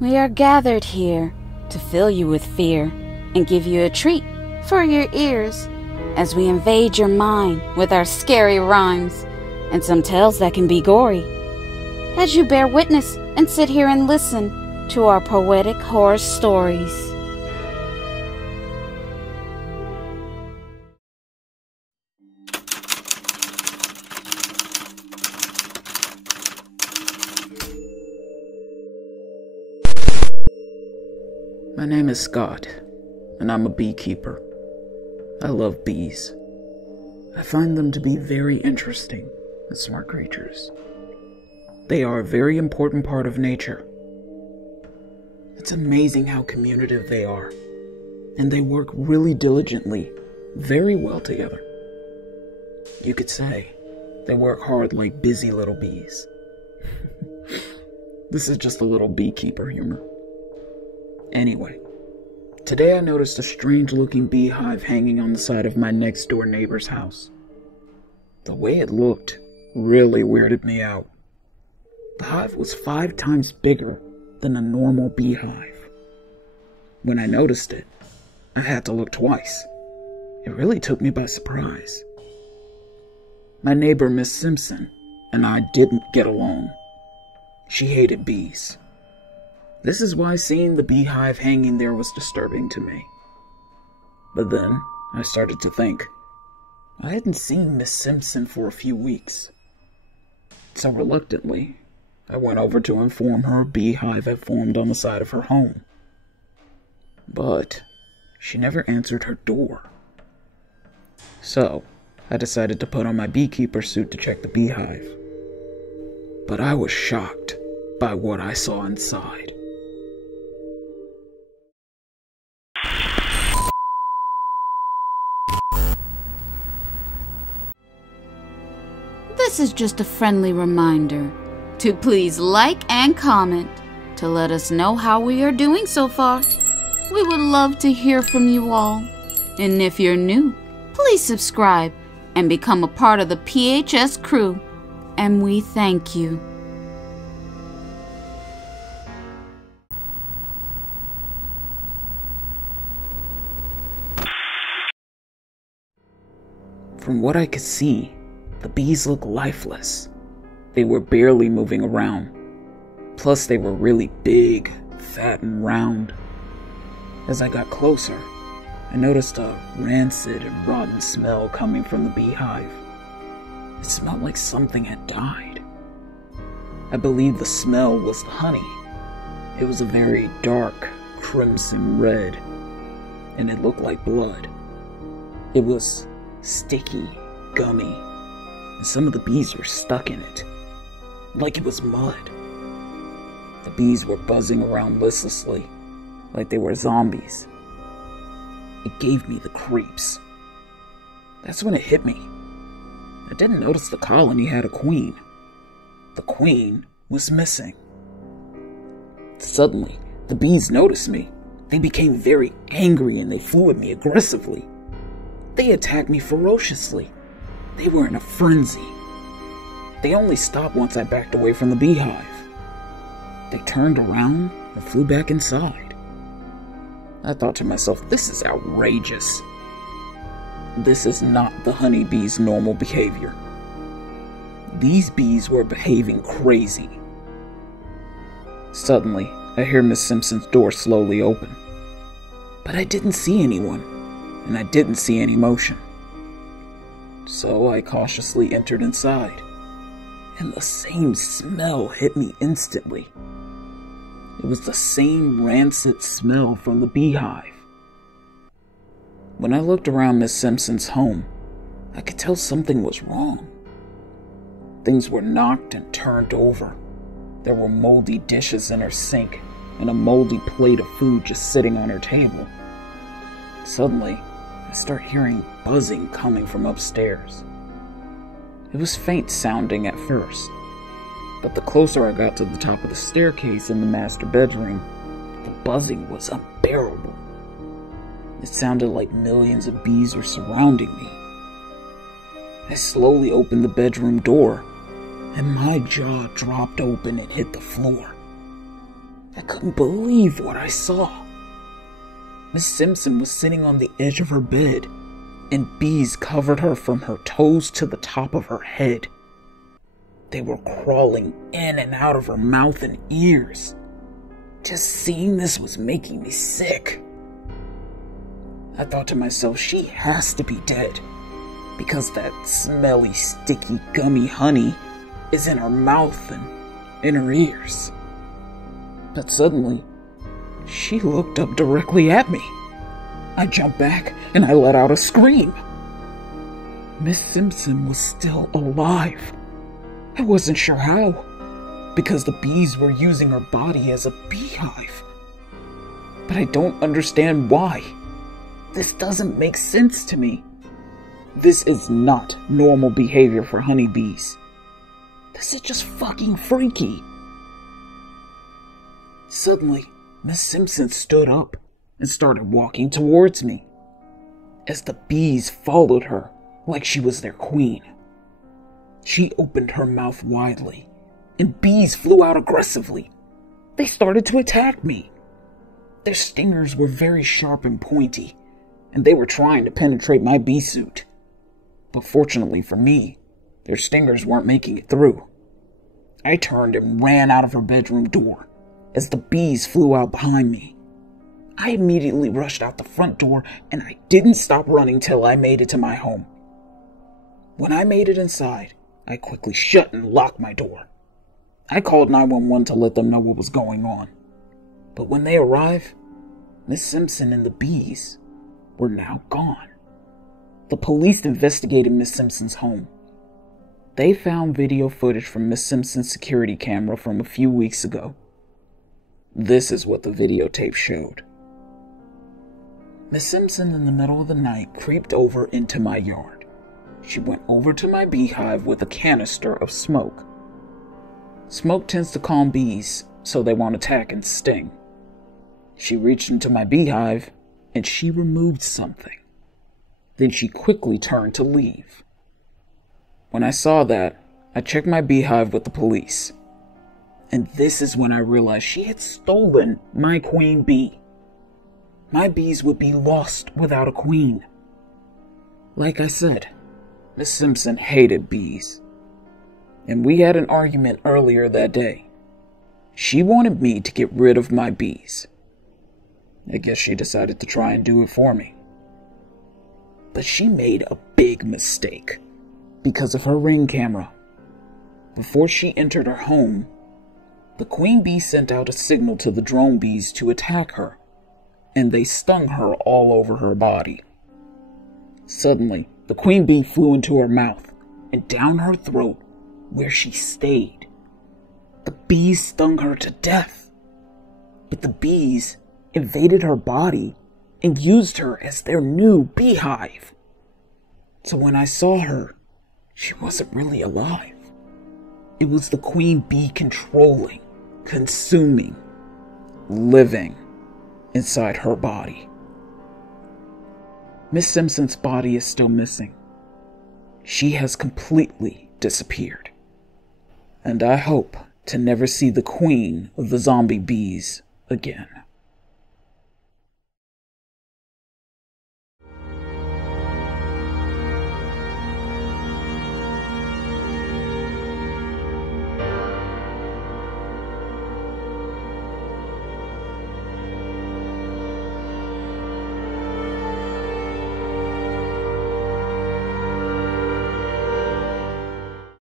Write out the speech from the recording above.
We are gathered here to fill you with fear and give you a treat for your ears as we invade your mind with our scary rhymes and some tales that can be gory. As you bear witness and sit here and listen to our poetic horror stories. My name is Scott, and I'm a beekeeper. I love bees. I find them to be very interesting and smart creatures. They are a very important part of nature. It's amazing how communicative they are, and they work really diligently, very well together. You could say they work hard like busy little bees. This is just a little beekeeper humor. Anyway, today I noticed a strange-looking beehive hanging on the side of my next-door neighbor's house. The way it looked really weirded me out. The hive was 5 times bigger than a normal beehive. When I noticed it, I had to look twice. It really took me by surprise. My neighbor, Miss Simpson, and I didn't get along. She hated bees. This is why seeing the beehive hanging there was disturbing to me. But then, I started to think. I hadn't seen Miss Simpson for a few weeks. So reluctantly, I went over to inform her a beehive had formed on the side of her home. But she never answered her door. So, I decided to put on my beekeeper suit to check the beehive. But I was shocked by what I saw inside. This is just a friendly reminder to please like and comment to let us know how we are doing so far. We would love to hear from you all. And if you're new, please subscribe and become a part of the PHS crew. And we thank you. From what I could see, the bees looked lifeless. They were barely moving around. Plus, they were really big, fat, and round. As I got closer, I noticed a rancid and rotten smell coming from the beehive. It smelled like something had died. I believe the smell was the honey. It was a very dark, crimson red, and it looked like blood. It was sticky, gummy, and some of the bees were stuck in it, like it was mud. The bees were buzzing around listlessly, like they were zombies. It gave me the creeps. That's when it hit me. I didn't notice the colony had a queen. The queen was missing. Suddenly, the bees noticed me. They became very angry and they flew at me aggressively. They attacked me ferociously. They were in a frenzy. They only stopped once I backed away from the beehive. They turned around and flew back inside. I thought to myself, this is outrageous. This is not the honeybee's normal behavior. These bees were behaving crazy. Suddenly, I hear Miss Simpson's door slowly open. But I didn't see anyone, and I didn't see any motion. So I cautiously entered inside, and the same smell hit me instantly. It was the same rancid smell from the beehive. When I looked around Miss Simpson's home, I could tell something was wrong. Things were knocked and turned over. There were moldy dishes in her sink, and a moldy plate of food just sitting on her table. Suddenly, I start hearing buzzing coming from upstairs. It was faint sounding at first, but the closer I got to the top of the staircase in the master bedroom, the buzzing was unbearable. It sounded like millions of bees were surrounding me. I slowly opened the bedroom door, and my jaw dropped open and hit the floor. I couldn't believe what I saw. Miss Simpson was sitting on the edge of her bed, and bees covered her from her toes to the top of her head. They were crawling in and out of her mouth and ears. Just seeing this was making me sick. I thought to myself, she has to be dead, because that smelly, sticky, gummy honey is in her mouth and in her ears. But suddenly, she looked up directly at me. I jumped back and I let out a scream. Miss Simpson was still alive. I wasn't sure how, because the bees were using her body as a beehive. But I don't understand why. This doesn't make sense to me. This is not normal behavior for honeybees. This is just fucking freaky. Suddenly, Miss Simpson stood up and started walking towards me, as the bees followed her like she was their queen. She opened her mouth widely, and bees flew out aggressively. They started to attack me. Their stingers were very sharp and pointy, and they were trying to penetrate my bee suit. But fortunately for me, their stingers weren't making it through. I turned and ran out of her bedroom door as the bees flew out behind me. I immediately rushed out the front door, and I didn't stop running till I made it to my home. When I made it inside, I quickly shut and locked my door. I called 911 to let them know what was going on. But when they arrived, Miss Simpson and the bees were now gone. The police investigated Miss Simpson's home. They found video footage from Miss Simpson's security camera from a few weeks ago. This is what the videotape showed. Miss Simpson in the middle of the night creeped over into my yard. She went over to my beehive with a canister of smoke. Smoke tends to calm bees, so they won't attack and sting. She reached into my beehive, and she removed something. Then she quickly turned to leave. When I saw that, I checked my beehive with the police. And this is when I realized she had stolen my queen bee. My bees would be lost without a queen. Like I said, Miss Simpson hated bees. And we had an argument earlier that day. She wanted me to get rid of my bees. I guess she decided to try and do it for me. But she made a big mistake because of her Ring camera. Before she entered her home, the queen bee sent out a signal to the drone bees to attack her, and they stung her all over her body. Suddenly, the queen bee flew into her mouth and down her throat, where she stayed. The bees stung her to death, but the bees invaded her body and used her as their new beehive. So when I saw her, she wasn't really alive. It was the queen bee controlling, consuming, living inside her body. Miss Simpson's body is still missing. She has completely disappeared. And I hope to never see the queen of the zombie bees again.